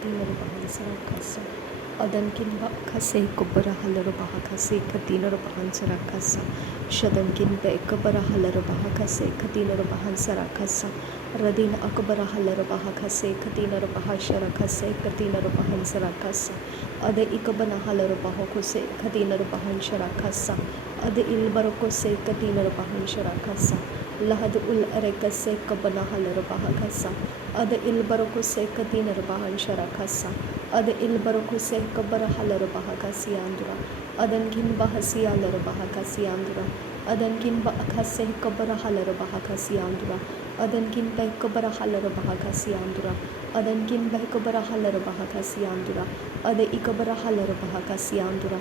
katinor bahan sarakasa adankin ba khase kubara halar baha khase katinor bahan sarakasa shadankin ba ikbara halar baha khase katinor bahan sarakasa radin akbara halar baha khase katinor baha sharakase katinor bahan sarakasa ade ikbana halar baha khase katinor bahan sharakasa ade ilbar kose katinor bahan sharakasa lahad ul arekase kabana halar baha khasa ade ilbar kose katinor bahan sharakasa ade ilbar kose kabara halar baha khasi andura adankin bahasi halar baha khasi andura adankin ba khase kabara halar baha khasi andura adankin ba kabara halar baha khasi andura adankin ba kabara halar baha khasi andura ade ikbara halar baha khasi andura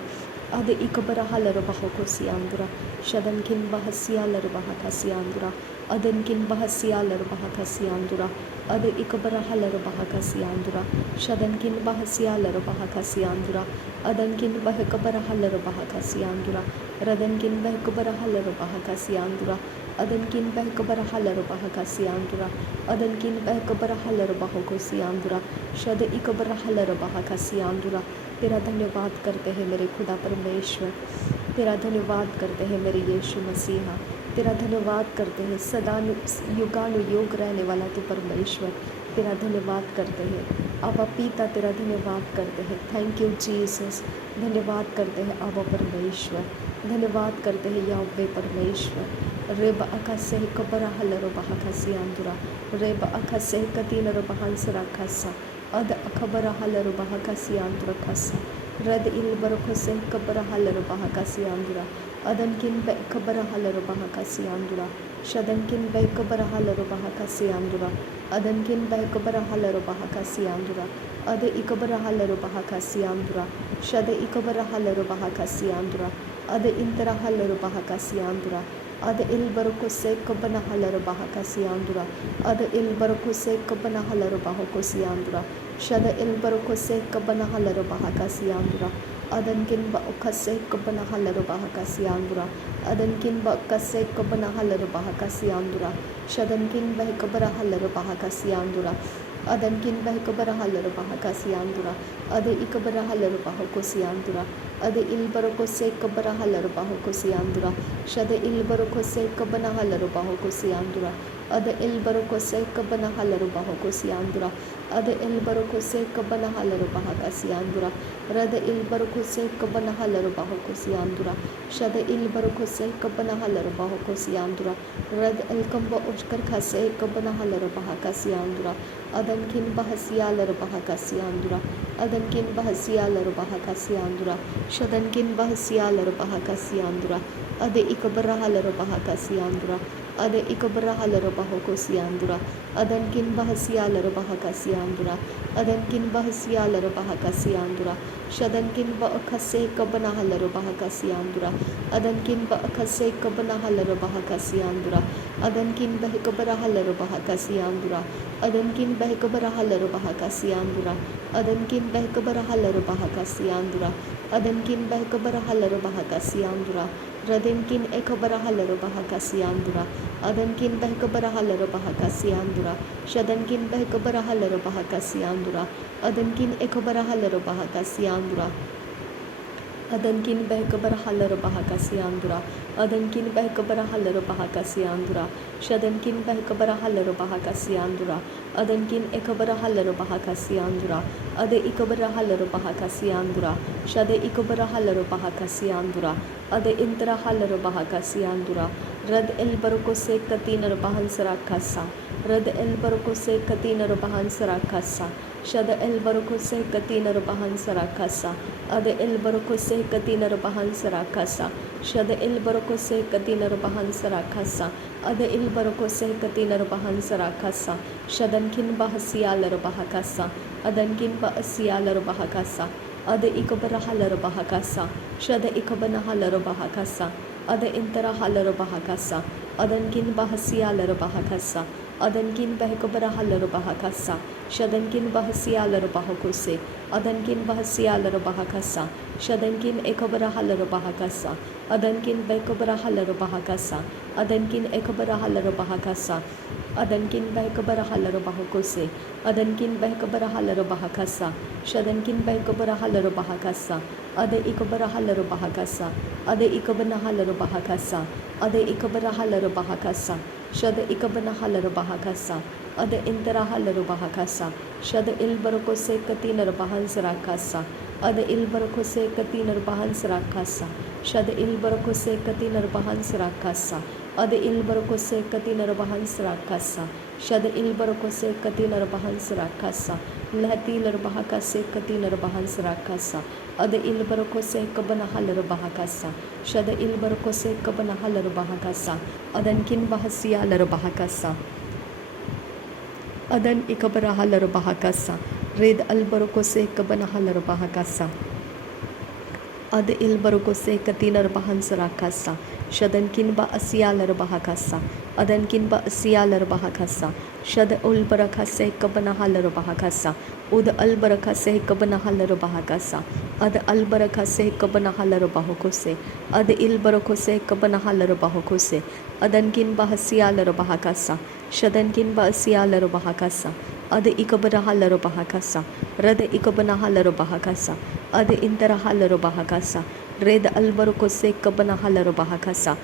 ade ikbara halar baha khasi andura shadankin bahasi halar baha khasi andura adankin bahasi halar baha khasi andura ade ikbara halar baha khasi andura shadankin bahasi halar baha khasi andura adankin bah kabara halar baha khasi andura radankin bah kabara halar baha khasi andura adankin bah kabara halar baha khasi andura adankin bah kabara halar baha khasi andura shad ikbara halar baha khasi andura तेरा धन्यवाद करते हैं मेरे खुदा परमेश्वर तेरा धन्यवाद करते हैं मेरे यीशु मसीहा तेरा धन्यवाद करते हैं सदा युगानुयोग रहने वाला तू परमेश्वर तेरा धन्यवाद करते हैं आबा पिता तेरा धन्यवाद करते हैं थैंक यू जीसस धन्यवाद करते हैं आबा परमेश्वर धन्यवाद करते हैं यावे परमेश्वर रेब अखसे कबरा हलर बहा खसी आंदुरा रेब अखसे कतीनर बहान सरा खसा अद अखबरा हलर बहा खसी आंदुरा खसा रद इल बरखसे कबरा हलर बहा खसी आंदुरा अदनकिन बे कबरा हलर बहा खसी आंदुरा शदनकिन बे कबरा हलर बहा खसी आंदुरा अदनकिन बे कबरा हलर बहा खसी आंदुरा अद इकबरा हलर बहा खसी आंदुरा शद इकबरा हलर बहा खसी आंदुरा अद इंतरा हलर बहा खसी आंदुरा अद इल बरखसे कबना हलर बहा खसी आंदुरा अद इल बरखसे कबना हलर बहा खसी आंदुरा शद इल बरखसे कबना हलर बहा खसी आंदुरा अदनकिन बखसे कबना हलर बहा खसी आंदुरा अदनकिन बखसे कबना हलर बहा खसी आंदुरा शदनकिन बह कबरा हलर बहा खसी आंदुरा अदनकिन बह कबरा हलर बहा खसी आंदुरा अद इकबरा हलर बहा खसी आंदुरा अद इल बरखसे कबरा हलर बहा खसी आंदुरा शद इल बरखसे कबना हलर बहा खसी आंदुरा अद इल बरखसे कबना हलर बहा खसी आंदुरा अद इल बरखसे कबना हलर बहा खसी आंदुरा रद इल बरखसे कबना हलर बहा खसी आंदुरा शद इल बरखसे कबना हलर बहा खसी आंदुरा रद इल कंब उश्कर खसे कबना हलर बहा खसी आंदुरा अदनकिन बहसियालर बहा खसी आंदुरा अदनकिन बहसियालर बहा खसी आंदुरा शदनकिन बहसियालर बहा खसी आंदुरा अद इकबरा हलर बहा खसी आंदुरा अद इकबरा हलर बहा खसी आंदुरा अदनकिन बहसियालर बहा खसी आंदुरा अदनकिन बहसियालर बहा खसी आंदुरा शदनकिन बखसे कबना हलर बहा खसी आंदुरा अदनकिन बखसे कबना हलर बहा खसी आंदुरा अदनकिन बहकबरा हलर बहा खसी आंदुरा अदनकिन बहकबरा हलर बहा खसी आंदुरा अदनकिन बहकबरा हलर बहा खसी आंदुरा अदनकिन बहकबरा हलर बहा खसी आंदुरा रदनकिन एकबरा हलर बहा खसी आंदुरा अदनकिन बहकबरा हलर बहा खसी आंदुरा शदनकिन बहकबरा हलर बहा खसी आंदुरा अदनकिन एकबरा हलर बहा खसी आंदुरा अदनकिन बहकबरा हलर बहा खसी आंदुरा अदनकिन बहकबरा हलर बहा खसी आंदुरा शदनकिन बहकबरा हलर बहा खसी आंदुरा अदनकिन एकबरा हलर बहा खसी आंदुरा अद इकबरा हलर बहा खसी आंदुरा शद इकबरा हलर बहा खसी आंदुरा अद इंतरा हलर बहा खसी आंदुरा रद एल बरको से कतीनर बहन सरा खसा रद एल बरको से कतीनर बहन सरा खसा शद एल बरको से कतीनर बहन सरा खसा अद एल बरको से कतीनर बहन सरा खसा शद एल बरको से कतीनर बहन सरा खसा अद एल बरको से कतीनर बहन सरा खसा शदनकिन बहसियालर बहा खसा अदनकिन बहसियालर बहा खसा अद इकबरा हलर बहा खसा शद इकबना हलर बहा खसा अद इंतरा हलर बहा खसा अदनकिन बहसियालर बहा खसा Adankin Behkobara Halarubahakasa, Shadankin Bahasialarubahakose, Adankin Bahasialarubahakasa, Shadankin Ekobara Halarubahakasa, Adankin Behkobara Halarubahakasa, Adankin Ekobara Halarubahakasa, Adankin Behkobara Halarubahakose, Adankin Behkobara Halarubahakasa, Shadankin Behkobara Halarubahakasa, Ada Ikobara Halarubahakasa, Ada Ikobana Halarubahakasa, Ada Ikobara Halarubahakasa, Shada Ikabana Halarubahakasa, Ada Intera Halarubahakasa, Shada Ilbarokose Katina Bahansarakasa, Ada Ilbarokose Katina Bahansarakasa, Shada Ilbarokose Katina Bahansarakasa, Ada Ilbarokose Katina Bahansarakasa, Shada Ilbarokose Katina Bahansarakasa, Lahatilar Bahakase Katina Bahansarakasa, Ada Ilbarokose Kabana Halarubahakasa, Shada Ilbarokose Kabana Halarubahakasa, Adankin Bahasia Larabahakasa, Adan Ikabara Halarubahakasa, Red Albarokose Kabana Halarubahakasa, Ada Ilbarokose Katina Bahansarakasa, Shadankin Ba Asia Larabahakasa, Adankin Ba Asia Larabahakasa, Shada Ulbarakase Kabana Halarubahakasa, Uda Albarakase Kabana Halarubahakasa, Ada Albarakase Kabana Halarubahakose, Ada Ilbarakose Kabana Halarubahakose, Adankin Bahasia Larabahakasa, Shadankin Ba Asia Larabahakasa, Ada Ikabara Halarubahakasa, Rada Ikabana Halarubahakasa, Ada Intera Halarubahakasa, Red Albarokose Kabana Halarubahakasa,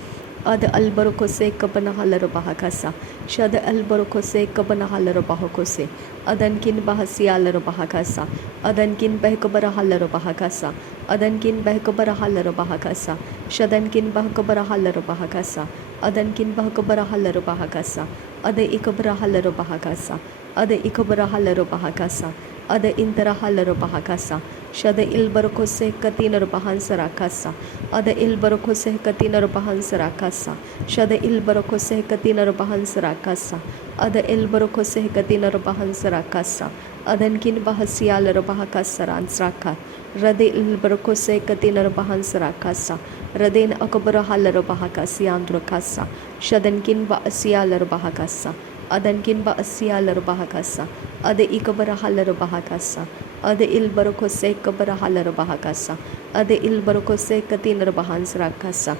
Ada Albarokose Kabana Halarubahakasa, Shada Albarokose Kabana Halarubahakose, Adankin Bahasia Larabahakasa, Adankin Behkobara Halarubahakasa, Adankin Behkobara Halarubahakasa, Shadankin Bahkobara Halarubahakasa, Adankin Bahkobara Halarubahakasa, Ada Ikabara Halarubahakasa, Ada Ikabara Halarubahakasa, Ada Intera Halarubahakasa, Shada Ilbarokose Katina Bahansarakasa, Ada Ilbarokose Katina Bahansarakasa, Shada Ilbarokose Katina Bahansarakasa, Ada Ilbarokose Katina Bahansarakasa, Adankin Bahasia Larabahakasa Ransraka, Rade Ilbarokose Katina Bahansarakasa, Radin Akabara Halarabahakasi Andrakasa, Shadankin Baasia Larabahakasa, Adankin Baasia Larabahakasa, Ada Ikabara Halarabahakasa, Ada Ilbarokose Kabara Halarabahakasa, Ada Ilbarokose Katina Bahansarakasa,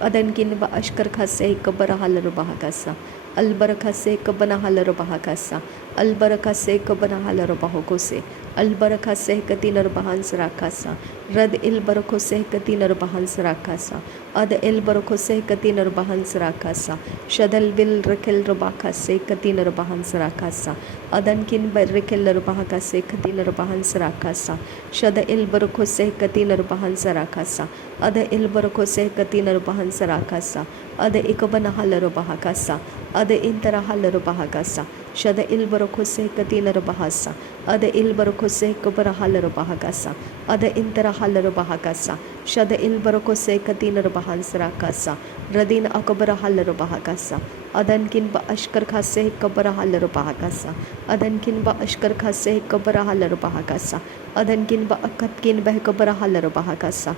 Adankin Ba Ashkar Kase Kabara Halarabahakasa, Albarakase Kabana Halarabahakasa, Albarakase Kabana Halarabahokose, Albarakase Katina Bahansarakasa, Rad Ilbarakose Katina Bahansarakasa, Ada Ilbarakose Katina Bahansarakasa, Shadal Bil Rakel Rabakase Katina Bahansarakasa, Adankin by Rakel Rabahakase Katina Bahansarakasa, Shada Ilbarakose Katina Bahansarakasa, Ada Ilbarakose Katina Bahansarakasa, Ada Ikabana Halarabahakasa, Ada Intera Halarabahakasa, Shada Ilbarokose Katina Bahasa, Ada Ilbarokose Kabara Halarabahakasa, Ada Intera Halarabahakasa, Shada Ilbarokose Katina Bahansarakasa, Radina Akabara Halarabahakasa, Adankin Ba Ashkar Khase Kabara Halarabahakasa, Adankin Ba Ashkar Khase Kabara Halarabahakasa, Adankin Ba Akatkin Behkabara Halarabahakasa,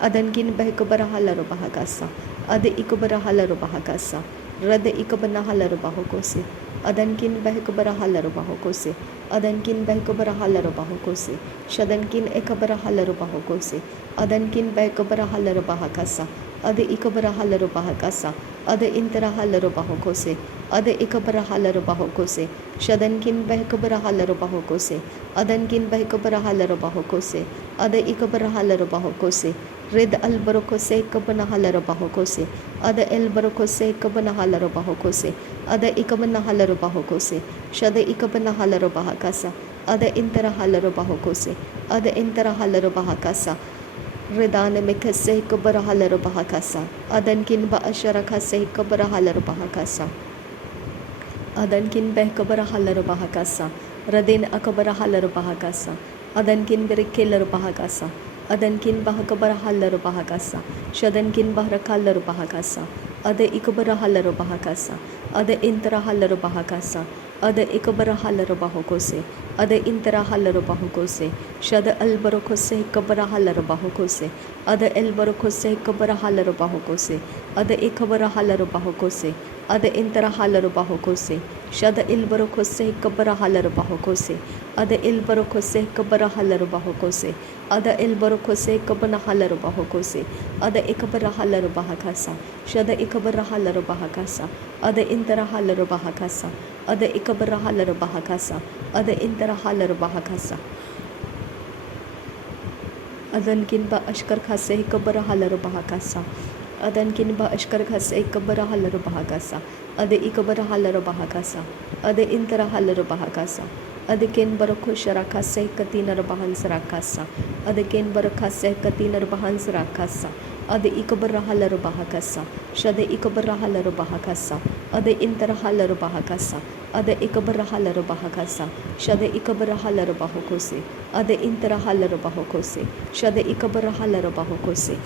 Adankin Behkabara Halarabahakasa, Ada Ikabara Halarabahakasa, Rada Ikabana Halarabahokose, Adankin Behkabara Halarabahokose, Adankin Behkabara Halarabahokose, Shadankin Ekabara Halarabahokose, Adankin Behkabara Halarabahakasa, Ada Ikabara Halarabahakasa, Ada Intera Halarabahokose, Ada Ikabara Halarabahokose, Shadankin Behkabara Halarabahokose, Adankin Behkabara Halarabahokose, Ada Ikabara Halarabahokose, Red Albarokose Kabana Halarabahokose, Ada Elbarokose Kabana Halarabahokose, Ada Ikabana Halarabahokose, Shada Ikabana Halarabahakasa, Ada Intera Halarabahokose, Ada Intera Halarabahakasa, Redane Mekase Kabara Halarabahakasa, Adankin Ba Asharakase Kabara Halarabahakasa, Adankin Behkabara Halarabahakasa, Radin Akabara Halarabahakasa, Adankin Berikelar Bahakasa, Adankin Bahakabara Halarabahakasa, Shadankin Bahakalar Bahakasa, Ada Ikabara Halarabahakasa, Ada Intera Halarabahakasa, Ada Ikabara Halarabahokose, Ada Intera Halarabahokose, Shada Albarokose Kabara Halarabahokose, Ada Elbarokose Kabara Halarabahokose, Ada Ikabara Halarabahokose, Ada intera halaro bajo kose. Shada ilbaro kose kabara halaro bajo kose. Ada ilbaro kose kabara halaro bajo kose. Ada ilbaro kose kabana halaro bajo kose. Ada ikabara halaro bahakasa. Shada ikabara halaro bahakasa. Ada intera halaro bahakasa. Ada ikabara halaro bahakasa. Ada intera halaro bahakasa. Adan kinba ashkar khase kabara halaro bahakasa. Adan kinba ashkar khase kabara halaro bahakasa. Ade ikabara halaro bahakasa. Ade intera halaro bahakasa. Ade ken barako sharakase katinar bahan sarakasa. Ade ken barakase katinar bahan sarakasa. Ade ikabara halaro bahakasa. Shade ikabara halaro bahakasa. Ade intera halaro bahakasa. Ade ikabara halaro bahakasa. Shade ikabara halaro bahokose. Ade intera halaro bahokose. Shade ikabara halaro bahokose.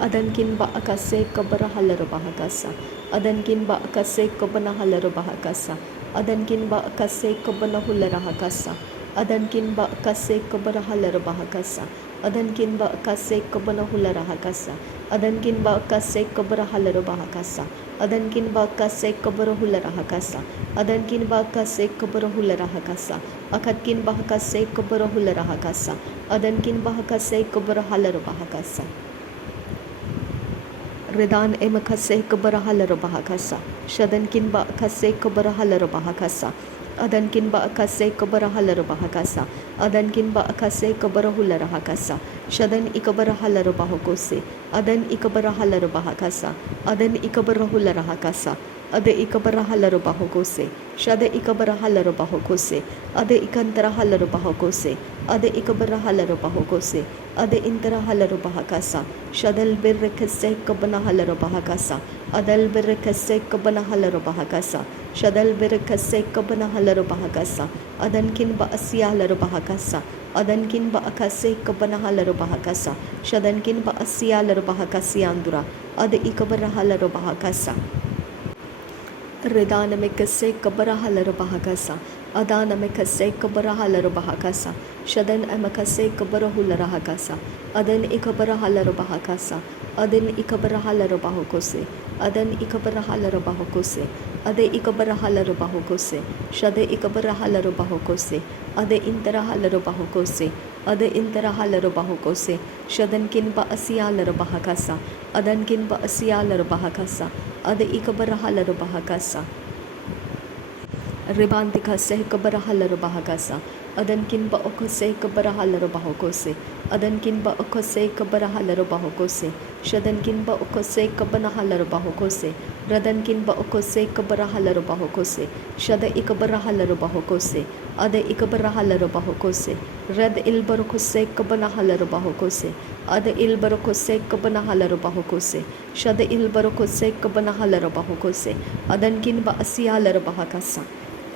Adan kinba akase kabara halaro bahakasa. Adan kinba akase kabana halaro bahakasa. Adan kinba akase kabana hulara hakasa. Adan kinba akase kabara halaro bahakasa. Adan kinba akase kabana hulara hakasa. Adan kinba akase kabara halaro bahakasa. Adan kinba akase kabara hulara hakasa. Adan kinba akase kabara hulara hakasa. Akat kinba akase kabara hulara hakasa. Adan kinba akase kabara halaro bahakasa. Redan emakase kabara halaro bahakasa. Shadan kinba akase kabara halaro bahakasa. Adan kinba akase kabara halaro bahakasa. Adan kinba akase kabara hulara hakasa. Shadan ikabara halaro bahokose. Adan ikabara halaro bahakasa. Adan ikabara hulara hakasa. Ade ikabara halaro bahokose. Shade ikabara halaro bahokose. Ade ikantara halaro bahokose. Ade ikabara halaro bahokose. Ade intara halaro bahakasa. Shadal birrekase kabana halaro bahakasa. Adal birrekase kabana halaro bahakasa. Shadal birrekase kabana halaro bahakasa. Adan kinba asiya halaro bahakasa. Adan kinba akase kabana halaro bahakasa. Shadan kinba asiya halaro bahakasi andura. Ade ikabara halaro bahakasa. Redana me kase kabara halaro bahakasa. Adana me kase kabara halaro bahakasa. Shadan emakase kabara hulara hakasa. Adan ikabara halaro bahakasa. Adan ikabara halaro bahokose. Adan ikabara halaro bahokose. Ade ikabara halaro bahokose. Shade ikabara halaro bahokose. Ade intera halaro bahokose. Ade intera halaro bahokose. Shadan kinba asiyalaro bahakasa. Adan kinba asiyalaro bahakasa. Ade ikabara halaro bahakasa. Ribantika seh kabara halaro bahakasa. Adan kinba okose kabara halaro bahokose. Adan kinba okose kabara halaro bahokose. Shadan kinba okose kabana halaro bahokose. Radan kinba okose kabara halaro bahokose. Shada ikabara halaro bahokose. Ade ikabara halaro bahokose. Rad ilbarokose kabana halaro bahokose. Ade ilbarokose kabana halaro bahokose. Shada ilbarokose kabana halaro bahokose. Adan kinba asiyalaro bahakasa.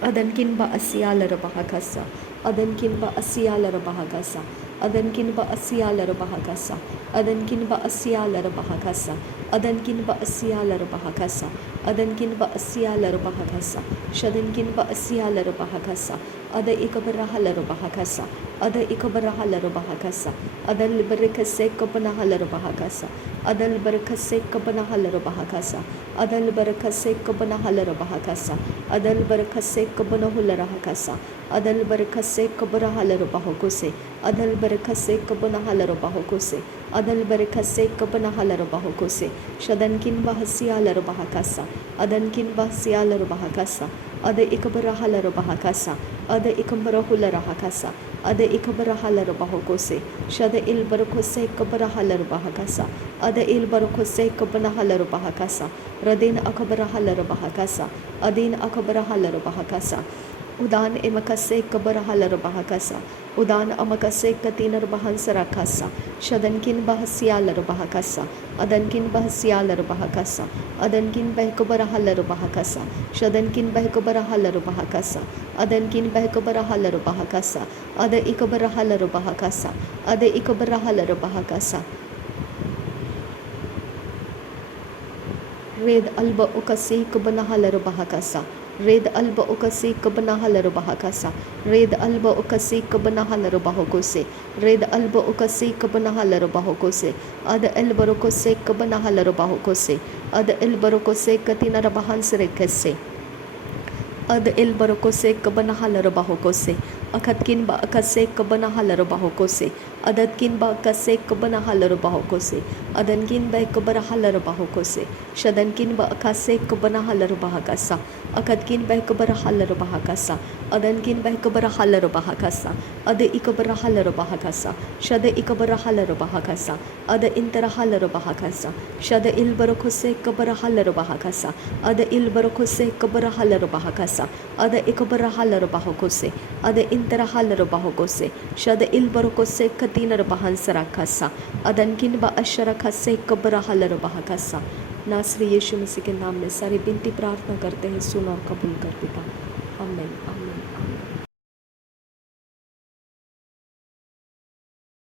Adan kinba asiyalaro bahakasa. Adan kinba asiyalaro bahakasa. Adan kinba asiyalaro bahakasa. Adan kinba asiyalaro bahakasa. Adan kinba asiyalaro bahakasa. Adan kinba asiyalaro bahakasa. Shadan kinba asiyalaro bahakasa. Ada ikabara halaro bahakasa. Ada ikabara halaro bahakasa. Adan libarekase kabana halaro bahakasa. Adan libarekase kabana halaro bahakasa. Adan libarekase kabana halaro bahakasa. Adan libarekase kabana hulara hakasa. Adan libarekase kabara halaro bahokose. Adan libarekase kabana halaro bahokose. Adan libarekase kabana halaro bahokose. Shadan kinba hasiyalaro bahakasa. Adan kinba hasiyalaro bahakasa. Ada ikabara halaro bahakasa. Ada ikambara hulara hakasa. Ada ikabara halaro bahokose. Shada il barakose kabara halaro bahakasa. Ada il barakose kabana halaro bahakasa. Radin akabara halaro bahakasa. Adin akabara halaro bahakasa. Udan emakase kabara halaro bahakasa. Udan amakase katinar bahan sarakasa. Shadankin bahasiyalaro bahakasa. Adankin bahasiyalaro bahakasa. Adankin bahkabara halaro bahakasa. Shadankin bahkabara halaro bahakasa. Adankin bahkabara halaro bahakasa. Ada ikabara halaro bahakasa. Ada ikabara halaro bahakasa. Red alba ukasi kabana halaro bahakasa. Red alba okasi kabana halaro bahakasa. Red alba okasi kabana halaro bahokose. Red alba okasi kabana halaro bahokose. Ada elbarokose kabana halaro bahokose. Ada elbarokose katina rabahansere kese. Ada elbarokose kabana halaro bahokose. Akatkin ba akase kabana halaro bahokose. Adatkin ba akase kabana halaro bahokose. Adankin ba kabara halaro bahokose. Shadankin ba akase kabana halaro bahakasa. Akatkin ba kabara halaro bahakasa. Adankin ba kabara halaro bahakasa. Ada ikabara halaro bahakasa. Shada ikabara halaro bahakasa. Ada intara halaro bahakasa. Shada ilbarokose kabara halaro bahakasa. Ada ilbarokose kabara halaro bahakasa. Ada ikabara halaro bahokose. Ada intara halaro bahokose. Shada ilbarokose katina bahansara kasa. Adankin ba ashara kase kabara halaro bahakasa. नासरी यीशु मसीह के नाम में सारी विनती प्रार्थना करते हैं, सुन और कबूल कर पिता। आमीन आमीन आमीन।